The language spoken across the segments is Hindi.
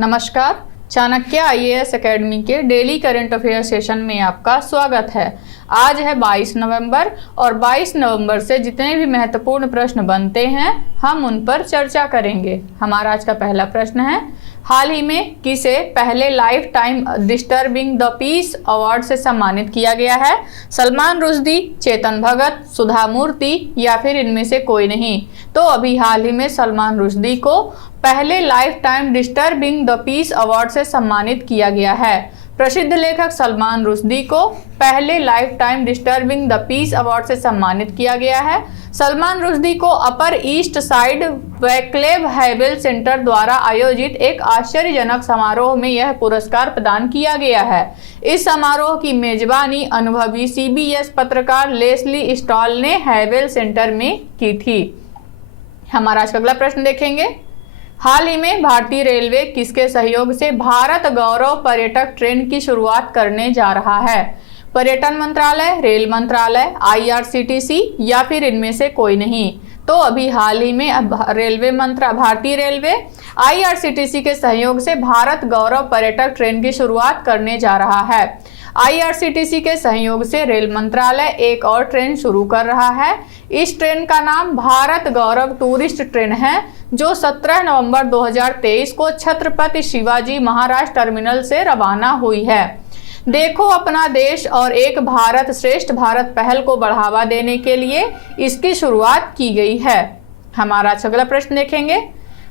नमस्कार, चाणक्य आईएएस एकेडमी के डेली करंट अफेयर सेशन में आपका स्वागत है। आज है 22 नवंबर और 22 नवंबर से जितने भी महत्वपूर्ण प्रश्न बनते हैं हम उन पर चर्चा करेंगे। हमारा आज का पहला प्रश्न है, हाल ही में किसे पहले lifetime disturbing the peace award से सम्मानित किया गया है? सलमान रुश्दी, चेतन भगत, सुधा मूर्ति या फिर इनमें से कोई नहीं? तो अभी हाल ही में सलमान रुश्दी को पहले lifetime disturbing the peace award से सम्मानित किया गया है। प्रसिद्ध लेखक सलमान रुश्दी को पहले lifetime disturbing the peace award से सम्मानित किया गया है। सलमान रुश्दी को upper east side Vaclav Havel center द्वारा आयोजित एक आश्चर्यजनक समारोह में यह पुरस्कार प्रदान किया गया है। इस समारोह की मेजबानी अनुभवी CBS पत्रकार लेस्ली स्टॉल ने हैवेल सेंटर में की थी। हमारा आज का अगला प्रश्न देखेंगे, हाल ही में भारतीय रेलवे किसके सहयोग से भारत गौरव पर्यटक ट्रेन की शुरुआत करने जा रहा है? पर्यटन मंत्रालय, रेल मंत्रालय, IRCTC या फिर इनमें से कोई नहीं? तो अभी हाल ही में भारतीय रेलवे IRCTC के सहयोग से भारत गौरव पर्यटक ट्रेन की शुरुआत करने जा रहा है। IRCTC के सहयोग से रेल मंत्रालय एक और ट्रेन शुरू कर रहा है। इस ट्रेन का नाम भारत गौरव टूरिस्ट ट्रेन है, जो 17 नवंबर 2023 को छत्रपति शिवाजी महाराज टर्मिनल से रवाना हुई है। देखो अपना देश और एक भारत श्रेष्ठ भारत पहल को बढ़ावा देने के लिए इसकी शुरुआत की गई है। हमारा अगला प्रश्न देखेंगे,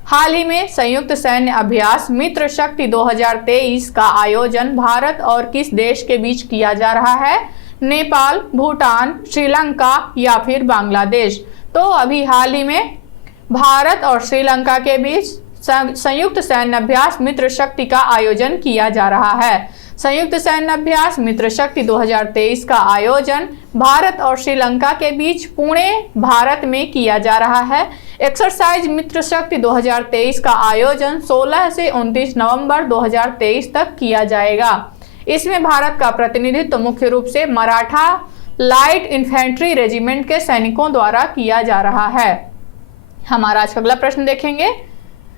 हाल ही में संयुक्त सैन्य अभ्यास मित्र शक्ति 2023 का आयोजन भारत और किस देश के बीच किया जा रहा है? नेपाल, भूटान, श्रीलंका या फिर बांग्लादेश? तो अभी हाल ही में भारत और श्रीलंका के बीच संयुक्त सैन्य अभ्यास मित्र शक्ति का आयोजन किया जा रहा है। संयुक्त सैन्य अभ्यास मित्र शक्ति 2023 का आयोजन भारत और श्रीलंका के बीच पुणे, भारत में किया जा रहा है। एक्सरसाइज मित्र शक्ति 2023 का आयोजन 16 से 29 नवंबर 2023 तक किया जाएगा। इसमें भारत का प्रतिनिधित्व मुख्य रूप से मराठा लाइट इन्फेंट्री रेजिमेंट के सैनिकों द्वारा किया जा रहा है। हमारा आज का अगला प्रश्न देखेंगे,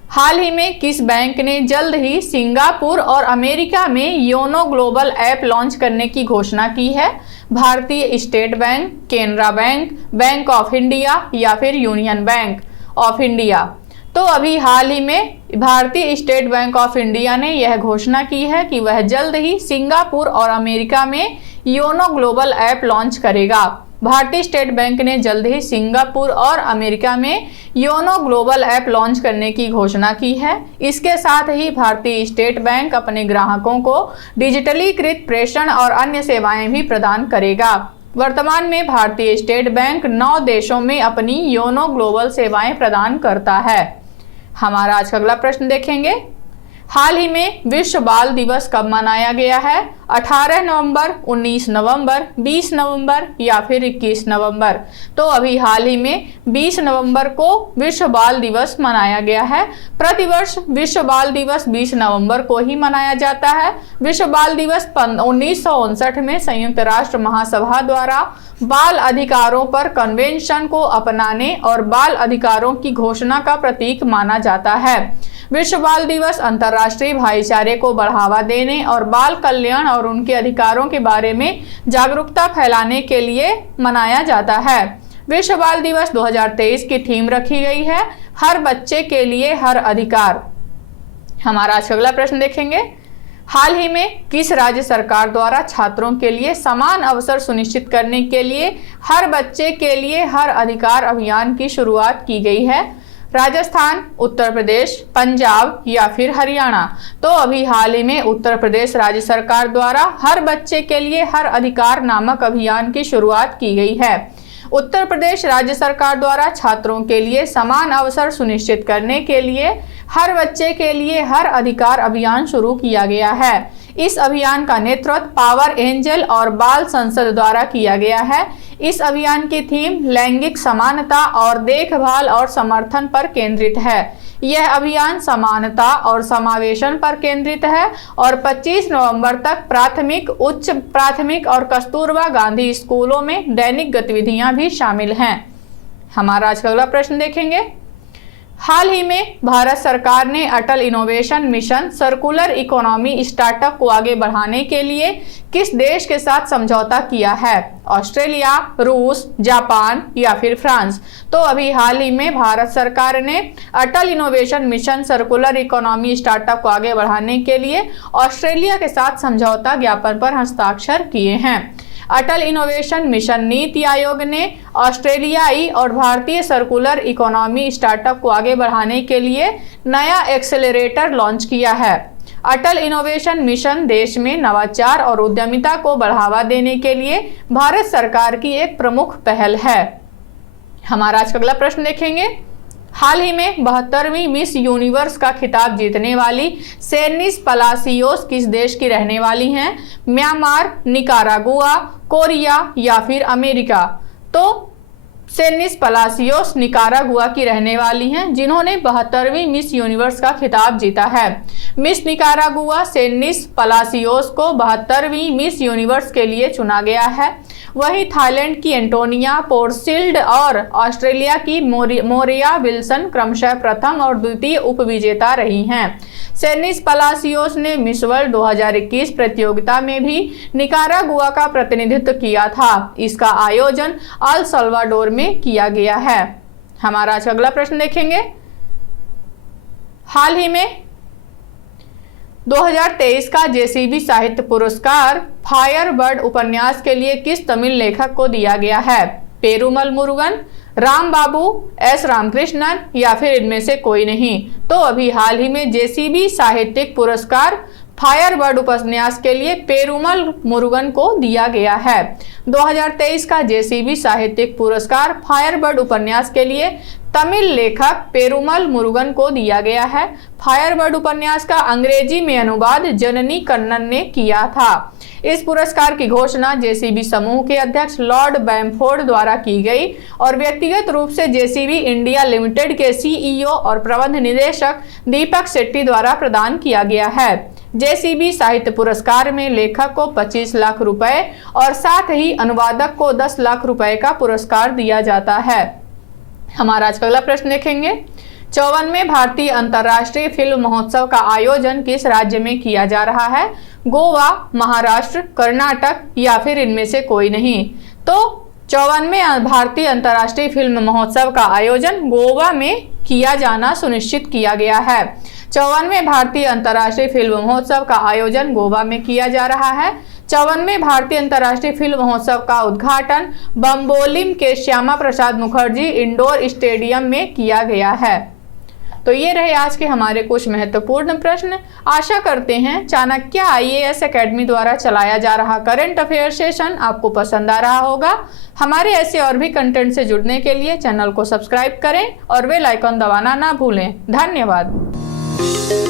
हाल ही में किस बैंक ने जल्द ही सिंगापुर और अमेरिका में योनो ग्लोबल ऐप लॉन्च करने की घोषणा की है? भारतीय state bank, Canara bank, bank of India या फिर यूनियन बैंक ऑफ इंडिया? तो अभी हाल ही में भारतीय स्टेट बैंक ऑफ इंडिया ने यह घोषणा की है कि वह जल्द ही सिंगापुर और अमेरिका में योनो ग्लोबल ऐप लॉन्च करेगा। भारतीय स्टेट बैंक ने जल्द ही सिंगापुर और अमेरिका में योनो ग्लोबल ऐप लॉन्च करने की घोषणा की है। इसके साथ ही भारतीय स्टेट बैंक अपने ग्राहकों को डिजिटलीकृत प्रेषण और अन्य सेवाएं भी प्रदान करेगा। वर्तमान में भारतीय स्टेट बैंक 9 देशों में अपनी योनो ग्लोबल सेवाएं प्रदान करता है। हमारा आज का अगला प्रश्न देखेंगे, हाल ही में विश्व बाल दिवस कब मनाया गया है? 18 नवंबर, 19 नवंबर, 20 नवंबर या फिर 21 नवंबर? तो अभी हाल ही में 20 नवंबर को विश्व बाल दिवस मनाया गया है। प्रतिवर्ष विश्व बाल दिवस 20 नवंबर को ही मनाया जाता है। विश्व बाल दिवस 1959 में संयुक्त राष्ट्र महासभा द्वारा बाल अधिकारों पर कन्वेंशन को अपनाने और बाल अधिकारों की घोषणा का प्रतीक माना जाता है। विश्व बाल दिवस अंतर्राष्ट्रीय भाईचारे को बढ़ावा देने और बाल कल्याण और उनके अधिकारों के बारे में जागरूकता फैलाने के लिए मनाया जाता है। विश्व बाल दिवस 2023 की थीम रखी गई है, हर बच्चे के लिए हर अधिकार। हमारा आज अगला प्रश्न देखेंगे, हाल ही में किस राज्य सरकार द्वारा छात्रों के लिए समान अवसर सुनिश्चित करने के लिए हर बच्चे के लिए हर अधिकार अभियान की शुरुआत की गई है? राजस्थान, उत्तर प्रदेश, पंजाब या फिर हरियाणा? तो अभी हाल ही में उत्तर प्रदेश राज्य सरकार द्वारा हर बच्चे के लिए हर अधिकार नामक अभियान की शुरुआत की गई है। उत्तर प्रदेश राज्य सरकार द्वारा छात्रों के लिए समान अवसर सुनिश्चित करने के लिए हर बच्चे के लिए हर अधिकार अभियान शुरू किया गया है। इस अभियान का नेतृत्व पावर एंजल और बाल संसद द्वारा किया गया है। इस अभियान की थीम लैंगिक समानता और देखभाल और समर्थन पर केंद्रित है। यह अभियान समानता और समावेशन पर केंद्रित है और 25 नवंबर तक प्राथमिक, उच्च प्राथमिक और कस्तूरबा गांधी स्कूलों में दैनिक गतिविधियां भी शामिल हैं। हमारा आज का अगला प्रश्न देखेंगे, हाल ही में भारत सरकार ने Atal innovation mission circular economy startup को आगे बढ़ाने के लिए किस देश के साथ समझौता किया है? ऑस्ट्रेलिया, रूस, जापान या फिर फ्रांस? तो अभी हाल ही में भारत सरकार ने Atal innovation mission circular economy startup को आगे बढ़ाने के लिए ऑस्ट्रेलिया के साथ समझौता ज्ञापन पर हस्ताक्षर किए हैं। अटल इनोवेशन मिशन नीति आयोग ने ऑस्ट्रेलियाई और भारतीय सर्कुलर इकोनॉमी स्टार्टअप को आगे बढ़ाने के लिए नया एक्सेलरेटर लॉन्च किया है। अटल इनोवेशन मिशन देश में नवाचार और उद्यमिता को बढ़ावा देने के लिए भारत सरकार की एक प्रमुख पहल है। हमारा आज का अगला प्रश्न देखेंगे। हाल ही में 72वीं मिस यूनिवर्स का खिताब जीतने वाली सेनिस पलासियोस किस देश की रहने वाली हैं? म्यांमार, निकारागुआ, कोरिया या फिर अमेरिका? तो सेनिस पलासियोस निकारागुआ की रहने वाली हैं, जिन्होंने 72वीं मिस यूनिवर्स का खिताब जीता है। मिस निकारागुआ सेनिस पलासियोस को 72वीं मिस यूनिवर्स के लिए चुना गया है। वहीं थाईलैंड की एंटोनिया पोर्सिल्ड और ऑस्ट्रेलिया की मोरिया विल्सन क्रमशः प्रथम और द्वितीय उपविजेता रही हैं। सेनिस पलासियोस ने मिस वर्ल्ड 2021 प्रतियोगिता में भी निकारागुआ का प्रतिनिधित्व किया था। इसका आयोजन अल सल्वाडोर में किया गया है। हमारा आज अगला प्रश्न देखेंगे। हाल ही में 2023 का जेसीबी साहित्य पुरस्कार फायरबर्ड उपन्यास के लिए किस तमिल लेखक को दिया गया है? पेरुमल मुरुगन, राम बाबू, एस रामकृष्णन या फिर इनमें से कोई नहीं? तो अभी हाल ही में जेसीबी साहित्यिक पुरस्कार फायरबर्ड उपन्यास के लिए पेरुमल मुरुगन को दिया गया है। 2023 का जेसीबी साहित्यिक पुरस्कार फायरबर्ड उपन्यास के लिए तमिल लेखक पेरुमल मुरुगन को दिया गया है। फायरबर्ड उपन्यास का अंग्रेजी में अनुवाद जननी कन्नन ने किया था। इस पुरस्कार की घोषणा जेसीबी समूह के अध्यक्ष लॉर्ड बैम्फोर्ड द्वारा की गई और व्यक्तिगत रूप से जेसीबी इंडिया लिमिटेड के सीईओ और प्रबंध निदेशक दीपक शेट्टी द्वारा प्रदान किया गया है। जेसीबी साहित्य पुरस्कार में लेखक को 25 लाख रुपए और साथ ही अनुवादक को 10 लाख रुपए का पुरस्कार दिया जाता है। हमारा आज का अगला प्रश्न देखेंगे। 54वें भारतीय अंतर्राष्ट्रीय फिल्म महोत्सव का आयोजन किस राज्य में किया जा रहा है? गोवा, महाराष्ट्र, कर्नाटक या फिर इनमें से कोई नहीं? तो 54वें भारतीय अंतर्राष्ट्रीय फिल्म महोत्सव का आयोजन गोवा में किया जाना सुनिश्चित किया गया है। 54वें भारतीय अंतर्राष्ट्रीय फिल्म महोत्सव का आयोजन गोवा में किया जा रहा है। 54वें भारतीय अंतर्राष्ट्रीय फिल्म महोत्सव का उद्घाटन बम्बोलिम के श्यामा प्रसाद मुखर्जी इंडोर स्टेडियम में किया गया है। तो ये रहे आज के हमारे कुछ महत्वपूर्ण प्रश्न। आशा करते हैं चाणक्य आईएएस एकेडमी द्वारा चलाया जा रहा करंट अफेयर सेशन आपको पसंद आ रहा होगा। हमारे ऐसे और भी कंटेंट से जुड़ने के लिए चैनल को सब्सक्राइब करें और बेल आइकन दबाना ना भूलें। धन्यवाद।